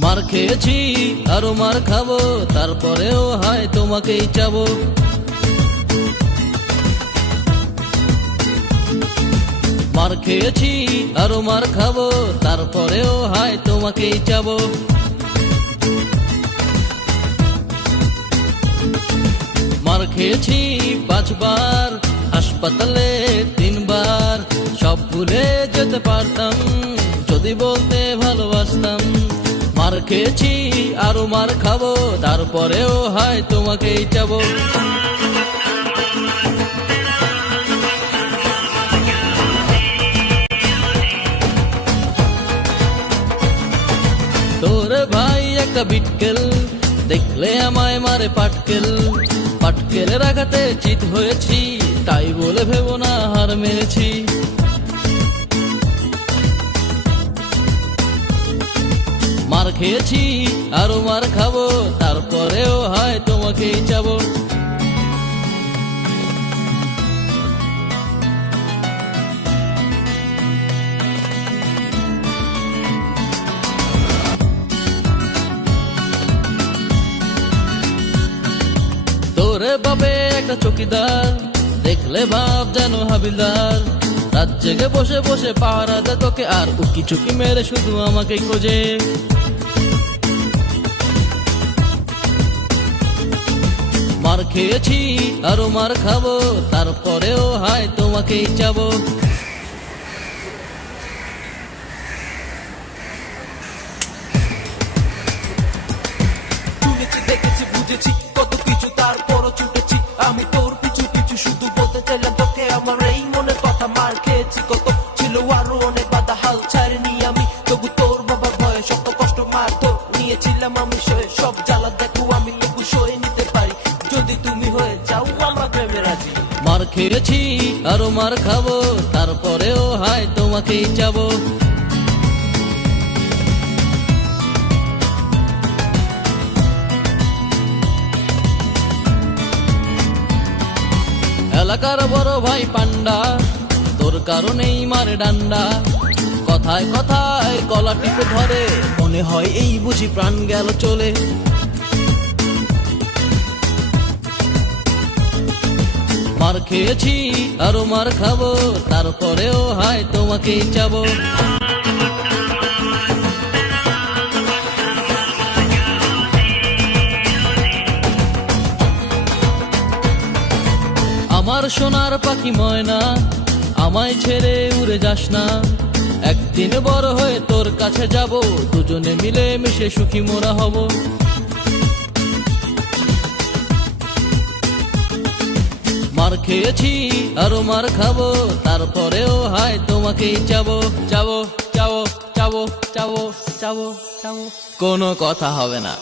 মার খেয়েছি আরো মার খাবো, তারপরেও হয় তোমাকেই চাবো। মার খেয়েছি আরো মার খাবো, তারপরেও হয় তোমাকেই চাবো। মার খেয়েছি 5 বার, হাসপাতালে 3 বার, সব ভুলে যেতে পারতাম যদি বলতে ভালোবাসতাম। মার খেয়েছি আরো মার খাবো, তারপরেও হয় তোমাকেই চাবো। তোর ভাই একটা বিটকেল, দেখলে আমায় মারে পাটকেল। পাটকেলে রাখাতে চিত হয়েছি, তাই বলে ভেবো না হার মেরেছি। মার খেয়েছি আরো মার খাবো, তারপরেও হয় তোমাকেই চাবো। তোরে বাবে একটা চৌকিদার, দেখলে ভাব যেন হাবিলদার। রাত জেগে বসে বসে পাহারা দে তোকে, আর উকি চুকি মেরে শুধু আমাকেই খোঁজে। মার খেয়েছি আরো মার খাবো, তারপরেও হয় তোমাকেই চাবো। শুনেছি দেখেছি বুঝেছি কত কিছু, তারপরও ছুটেছি আমি তোর পিছু পিছু। শুধু বলতে চাইলাম তোকে আমার এই মনের কথা। মার খেয়েছি কত, ছিল আরো অনেক বাধা, হাল ছাড়িনি আমি তবু তোর বাবার ভয়ে। শত কষ্ট মার তো নিয়েছিলাম আমি সয়ে, সব জ্বালা দেখো আমি লেবু সয়ে নিতে পারি যদি তুমি হয়ে যাও আমার প্রেমে রাজি। মার খেয়েছি আরো মার খাবো, তারপরেও হয় তোমাকেই চাবো। এলাকার বড় ভাই পান্ডা, তোর কারণেই মারে ডান্ডা। কথায় কথায় গলা টিপে ধরে, মনে হয় এই বুঝি প্রাণ গেল চলে। মার খেয়েছি আরো মার খাবো, তারপরেও হয় তোমাকেই চাবো। আমার সোনার পাখি ময়না, আমায় ছেড়ে উড়ে যাস না। একদিন বড় হয়ে তোর কাছে যাব, দুজনে মিলে মিশে সুখী মোরা হব। মার খেয়েছি আরো মার খাবো, তারপরেও হয় তোমাকেই চাবো। চাবো চাবো চাবো চাবো চাবো চাবো, কোনো কথা হবে না।